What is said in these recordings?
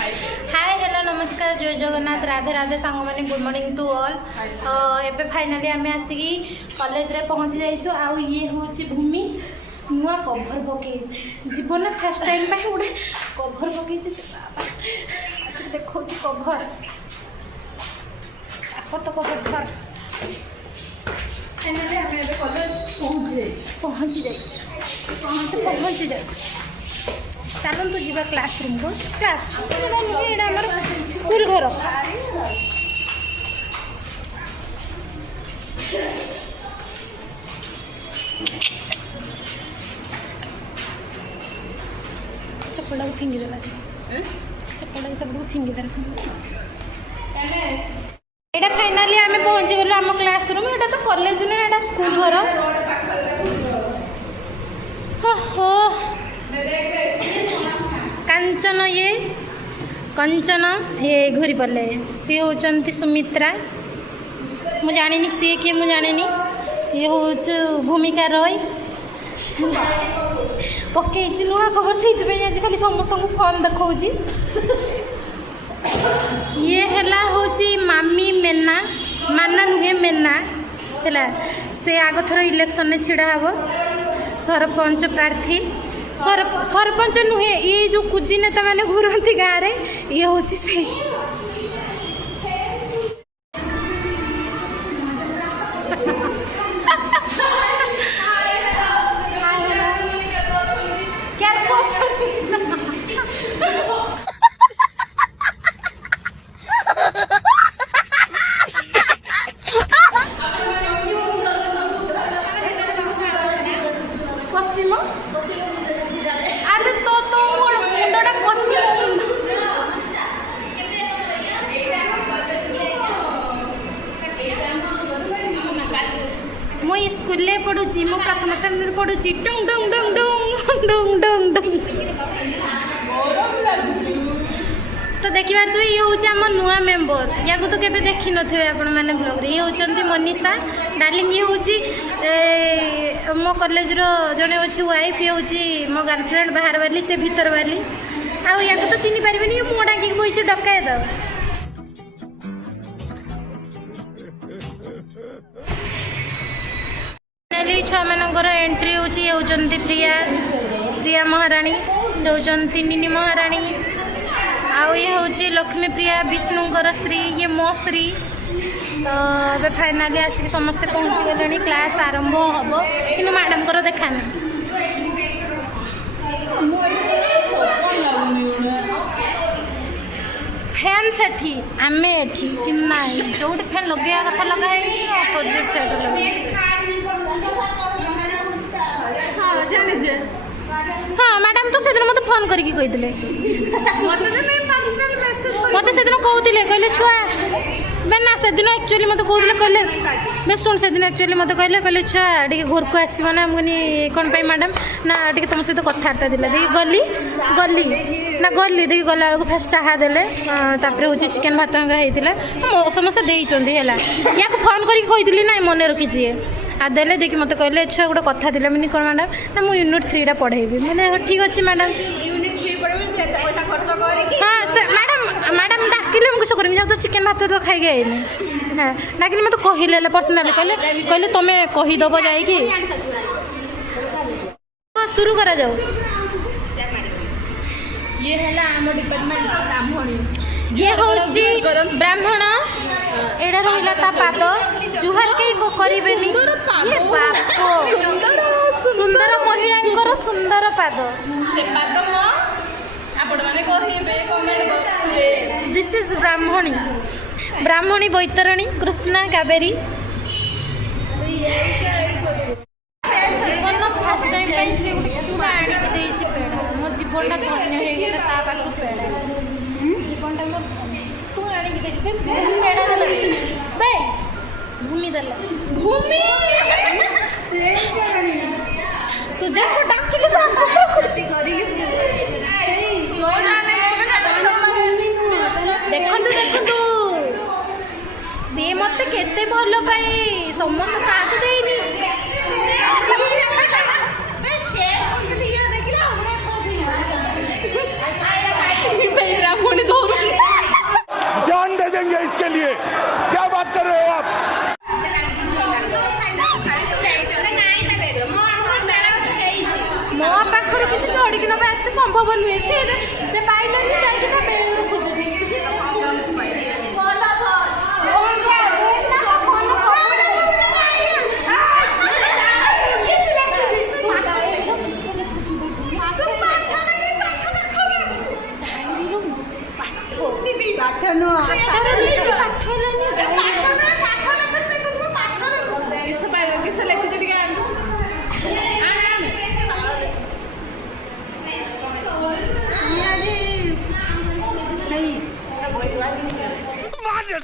Hi hello नमस्कार जय जगन्नाथ राधे राधे सांग मैंने गुड मॉर्निंग टू ऑल। एबे फाइनाली आम आसिकी कॉलेज रे पहुँची जाइछु। आउ ये होची भूमि नुआ कभर पकई जीवन फर्स्ट टाइम पे गोटे कभर पकई आसिक देखो कभर आप तो कभर धर फाइनाली आम एबे कॉलेज पहुँची जाइछु। चलतु जीवा क्लासरूम को क्लास स्कूल घर चपड़ा को फिंगी देला चपड़ा सब फिंगी देला एटा फाइनली आम पहुँची गलु आम क्लासरूम। एटा तो कॉलेज ना एटा स्कूल घर। हो कांचन ये कंचन ये घूरी पड़े सी होती सुमित्रा मु जानी सी किए मु जानी ये हूँ भूमिका रॉय पकई नुआ खबर से आज खाली समस्त को फॉर्म देखा ये है हूँ मामी मेना माना नुहे मेना है से आग थर इलेक्शन में छिड़ा हम सरपंच प्रार्थी सरपंच नुहे ये जो कुजी नेता मैंने घूरती गाँव में ये हूँ से स्कूल पढ़ुची मो प्रथम श्रेणी पढ़ुची डुंग डुंग डुंग डुंग डुंग डुंग डुंग। तो देखिए तो ये हूँ आम नुआ मेम्बर या तो केवे देखी थे आपण मैंने ब्लॉग ये होती मनीषा डार्लिंग ये हूँ मो कॉलेज जड़े अच्छी वाइफ ये हूँ मो गर्लफ्रेंड बाहर वाली से भीतर वाली आउ या तो चिन्ह पारे ये मुँह डाक बही डकायत छुआ मानकर एंट्री होती प्रिया प्रिया महाराणी से होती निनी महाराणी आउ ये हूँ लक्ष्मी प्रिया विष्णुकर स्त्री ये मो स्त्री। तो ये फाइनाली आसिक समस्ते पहुँची गले क्लास आरंभ हम कि मैडम को देखा ना फैन सेठी आम एठी कि ना जो फैन लगे कथा लगाई अपोजिट साइड लगे। हाँ मैडम तो से दिन मत फोन करके कही मत से दिन कहते कहले छुआ ना से दिन एक्चुअली मत कहते कहले मैं शुण से दिन एक्चुअली मत कहले कहले छुआ टे घर को आसो ना मुझे कौन पाई मैडम ना टे तुम सहित कथबार्ता दिला देखिए गली गली ना गली देखिए गला बेलू फास्ट चाह देले हूँ चिकेन भात होता समस्या देते है या फोन करके कही ना मन रखी आ देले देखिए मत कहले छुआ गोटे कथा दिला मुझे कौन मैडम ना मुझे यूनिट 3 पढ़ेबी मैंने ठीक अच्छे मैडम हाँ मैडम मैडम डाकिले मुझे करें जाऊ तो चिकेन भात तो खाई आईनी हाँ डाकिले मत कहले पर्सनाली कहले कहले तुम्हें कहीदेव जाकि शुरू करा जाओ। ये है आम डिपार्टमेंट ब्राह्मणी ये हूँ ब्राह्मण एड़ा रहा ता पाद जुहार कई करेनि ये बाप सुंदर महिला सुंदर पाद दिस इज ब्राह्मणी ब्राह्मणी बैतरणी कृष्णा कावेरी जीवन फर्स्ट टाइम से गोटे आणिक पेड़ा मो जीवन धन्य होगा पाख पेड़ा जीवन तू आणिक पेड़ा दे भूमि दल भूमि तुझे को डाकिले देखु देखु सी मत केते भल पाए समस्त काकू देनी ब्राह्मणी ପାଠ ନୁହଁ ପାଠ ହେଲାନି କିସ ଲେଖୁଛି ଟିକେ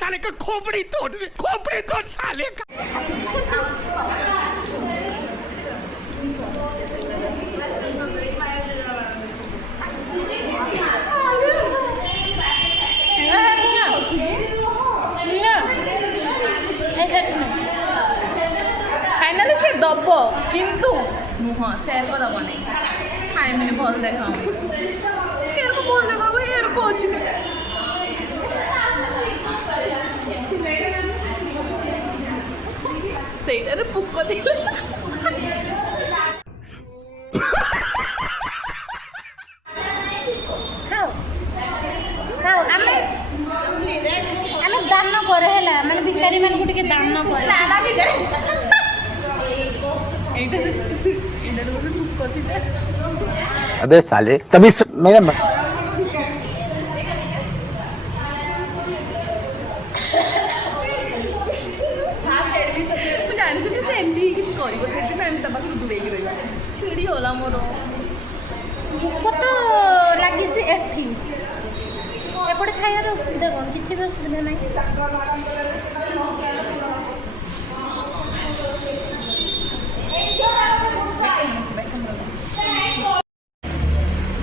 साले का खोपड़ी तोड़ साले का फाइनाली से दब किंतु नुह से दब नहीं खाइमिनी भल देखा एरको भल देखा एरको अच्छी ସେଇଟାରେ ପୋକ ଥିଲା ଖାଅ ଆମେ ଦାନ କରେ ହେଲା ମାନେ ଭିକାରୀ ମାନଙ୍କୁ ଟିକେ ଦାନ କରେ अबे साले तभी मेरा ଛିଡ଼ିଗଲା ମୋର ଭୋକ ତ ଲାଗିଛି ଏଠି ଏପଟେ ଖାଇବାର ଅସୁବିଧା କ'ଣ କିଛି ବି ଅସୁବିଧା ନାହିଁ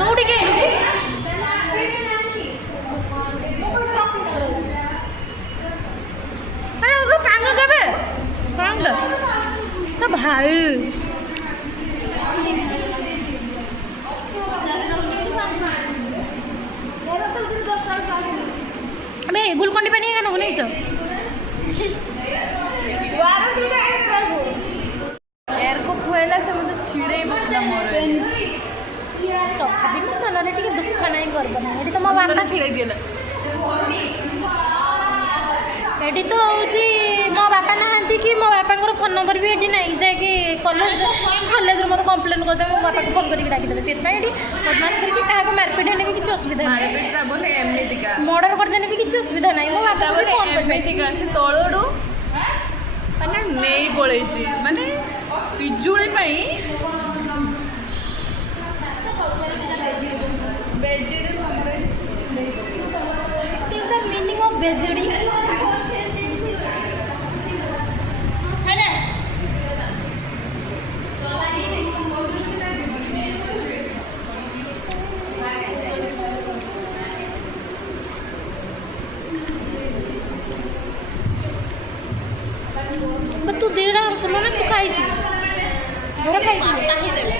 ଦୌଡ଼ିକି କାନ ଦେବେ କାନ ଭାଇ अबे गुलकंडी पानी का नहीं सो एयर को खुएला से मते छिड़े बचला मोर तो खाबी न मनरे टिके दुख नाही करब ना एडी तो मो बापा छिड़े दिला एडी तो होची मो बापा नहांती कि मो बापा फोन नंबर भी एडी नहीं जाए कि कॉलेज मोर कंप्लेन कर दे मो बापा को फोन करके डाकी देबे सेत पई एडी बदमाश करके काहा को मारपीट हेने भी किछ असुविधा नहीं मारपीट बोले एमितिका मर्डर कर देने भी किछ असुविधा नहीं मो बापा को फोन कर एमितिका से तळडू माने नेई पळेची माने पिजुळी पई बेजिडी What is the meaning of बेजिडी तू देड़ा हमको ना तू खाई छु बड़ा खाई छु काहे देले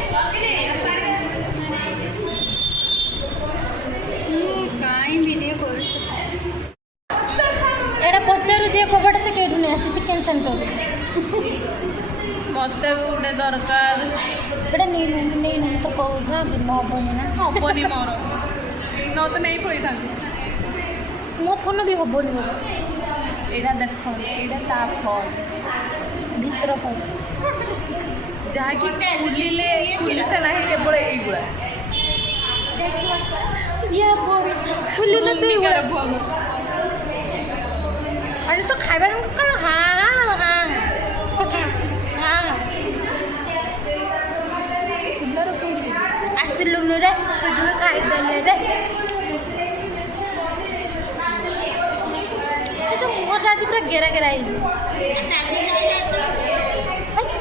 काई वीडियो कर एड़ा पचारु जे कोबड से केठु ने आसी चिकन सेंटर मते उडे दरकार एड़ा नहीं तो कहू ना कि न बने ना हबनी मोर न तो नहीं पड़ी था मो फोन भी हबनी मोर एड़ा देखो एड़ा ता फल भीतर फोन जहाँ की खुलते नहीं केवल एगुड़ा ये बोल खुलिले से अरे तो खाइबा का हां हां हां आसिलु रे तू जो खाई देले रे तो मोर आज पूरा गेरा गेरा है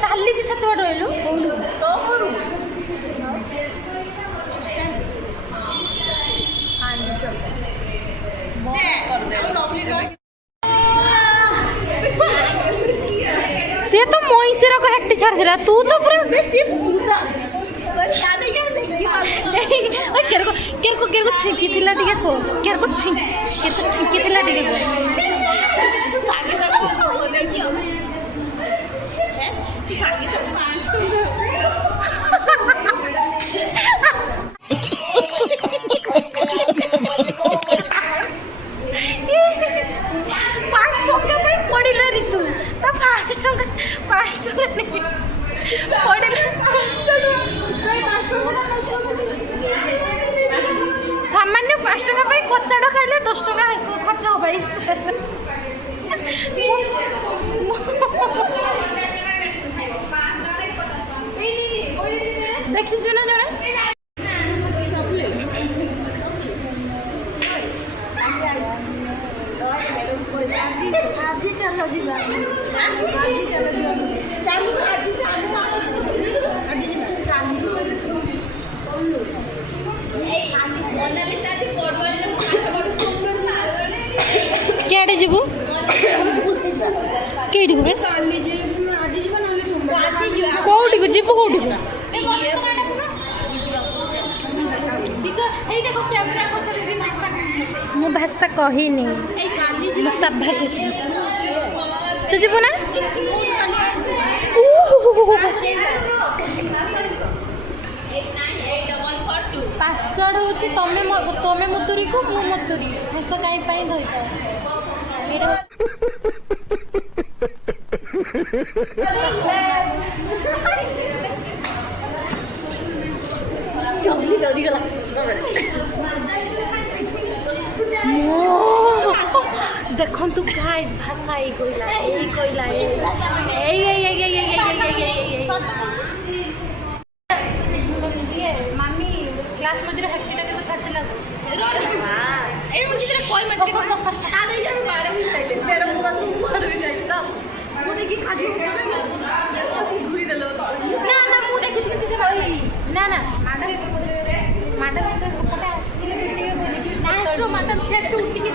चाली की सत बार रहलु बोलू तो करू हां जी चल कर दे से तो मोइसेर को हेक्टी छाड़ दिला तू तो पूरा बेसी पूदा पर शादी के देखी ओए केर को छिंकी थिला टिके को केर को छिंकी थिला टिके को तू सागे सागे देखियो है तू सागे सागे 5 टका पे पड़िला ऋतु ता 5 टका नहीं पड़िला सामान्य 5 टका पे कच्चाड़ा खाइले 10 ଟଙ୍କା ଖର୍ଚ୍ଚ ହବ ଭାଇ। ଦେଖିଛୁ ନା ଜଣେ କେଡ଼େ ଯିବୁ କେଇଠିକୁ ବେ କୋଉଠିକୁ ଯିବୁ କୋଉଠିକୁ ମୁଁ ଭାଷା କହିନି ମୁଁ ସଭା ତୁ ଯିବୁ ନା ପାସୱାର୍ଡ ହେଉଛି ତମେ ମୁତୁରିକୁ ମୁଁ ମୁତୁରି ହସ କାହିଁ ପାଇଁ ଧରିପାର ଦେଖନ୍ତୁ ଗାଇସ୍ ଭାଷା ଏଇ କହିଲା ମାମି କ୍ଲାସ୍ ମଝିରେ ହାକିଟା କେତେ ଛାଡ଼ିଥିଲା ନା ମ୍ୟାଡ଼ାମ୍ ସେପଟେ ଆସିଲେ ମ୍ୟାଡ଼ାମ୍ ସେ ଟିକେ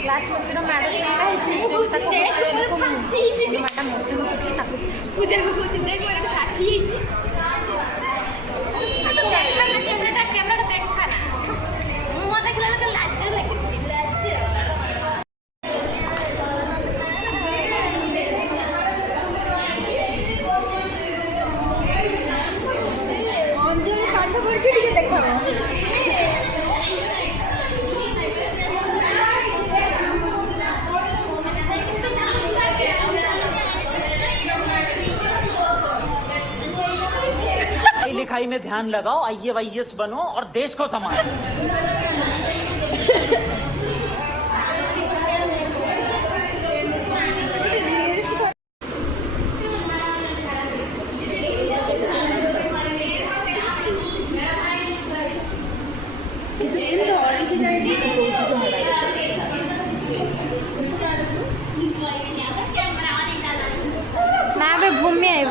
क्लास में मैडम पूजा लिखाई में ध्यान लगाओ, IAS बनो और देश को संभालो। ना बे भूमि आइब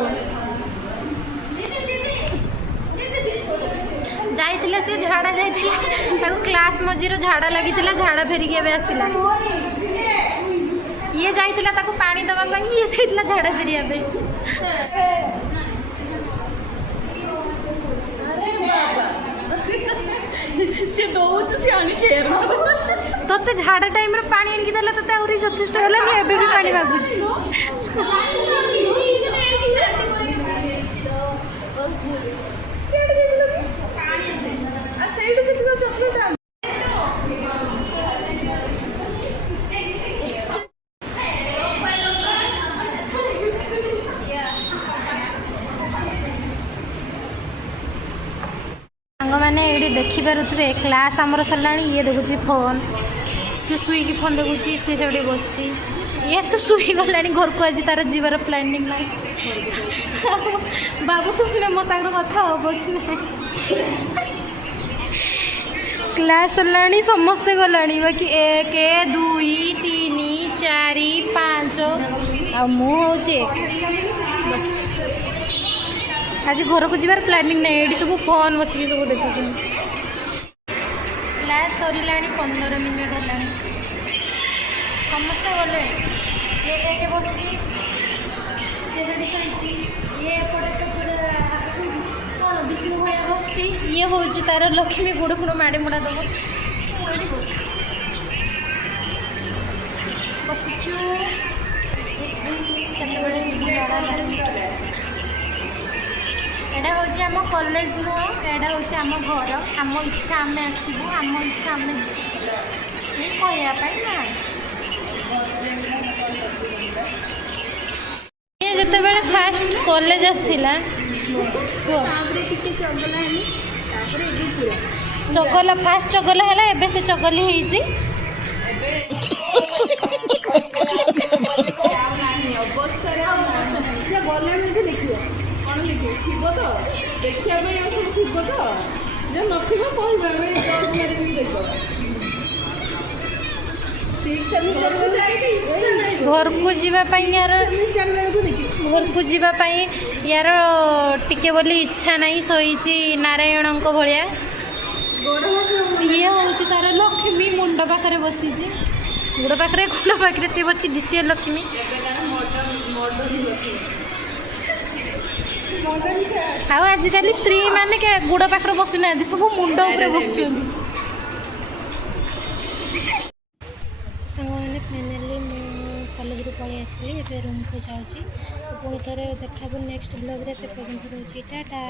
जाइतिला से झाड़ा जाइतिला ताको क्लास मझीर झाड़ा लागितिला झाड़ा फेरिक एबे आसिला ये जाइतिला ताको पानी दबा ପାଇଁ ये जाइतिला झाड़ा फेरिया पे से दौचु से आनी केयर तोते झाड़ा टाइम रे पानी आनिक देला तोते आउरी जथेष्ट होला कि एबे भी पानी मागुची मैंने ये देखिपे क्लास आमर सरला ये देखुची फोन सी शुई फोन देखुची सी से बस ये तो शुई गला घर को आज तार जीवार प्लानिंग ना बाबू तुम मो सागर कथा हम कि ना क्लास सरला समस्ते गला बाकी 1 2 3 4 5 मुझे बस आज घर को जीवार प्लानिंग ना ये सब फोन बस सब देखुं क्लास सरला 15 मिनिट है समस्ते गले ये बस ये कौन विष्णु भाया बस ये हूँ तार लक्ष्मी गोड़ फुड़ माड़ी मुड़ा दब बसचु एटा हूँ आम कॉलेज नुह एटा हूँ आम घर आम इच्छा आम आसबू आम इच्छा आम कहवाई ना ये जो ଯେତେବେଳେ ଫାଷ୍ଟ କଲେଜ ଆସିଥିଲା କୁହ ଚଗଲା ଫାଷ୍ଟ ଚଗଲା ହେଲା ଏବେ ସେ ଚଗଲି ହେଇଛି ଏବେ ଆଉ ନାହିଁ ଅବସ୍ଥାରେ ଆଉ ନାହିଁ। ଗଲେ ଏମିତି ଦେଖିବ କ'ଣ ଲେଖିବ ଥିବ ତ ଦେଖିବା ପାଇଁ ଆଉ ସବୁ ଥିବ ତ ଯେ ନଥିବ କହିବା ଆମେ ଡ୍ରଗ୍ ମାରିକି ଦେଖ ଘରକୁ ଯିବା ପାଇଁ ୟାର ଘରକୁ ଯିବା ପାଇଁ ୟାର ଟିକେ ବୋଲି ଇଚ୍ଛା ନାହିଁ ଶୋଇଛି ନାରାୟଣଙ୍କ ଭଳିଆ ଇଏ ହେଉଛି ତାର ଲକ୍ଷ୍ମୀ ମୁଣ୍ଡ ପାଖରେ ବସିଛି ଗୋଡ଼ ପାଖରେ ଗୋଡ଼ ପାଖରେ ସେ ବସିଛି ଦ୍ୱିତୀୟ ଲକ୍ଷ୍ମୀ ଆଉ ଆଜିକାଲି ସ୍ତ୍ରୀ ମାନେ ଗୋଡ଼ ପାଖରେ ବସୁନାହାନ୍ତି ସବୁ ମୁଣ୍ଡ ଉପରେ ବସୁଛନ୍ତି ସାଙ୍ଗମାନେ ଫାଇନାଲି ମୁଁ କଲେଜରୁ ପଳେଇ ଆସିଲି ଏବେ ରୁମ୍କୁ ଯାଉଛି ପୁଣି ଥରେ ଦେଖାହେବ ନେକ୍ସଟ ବ୍ଲଗ୍ରେ ସେ ପର୍ଯ୍ୟନ୍ତ ରହୁଛି ଟାଟା।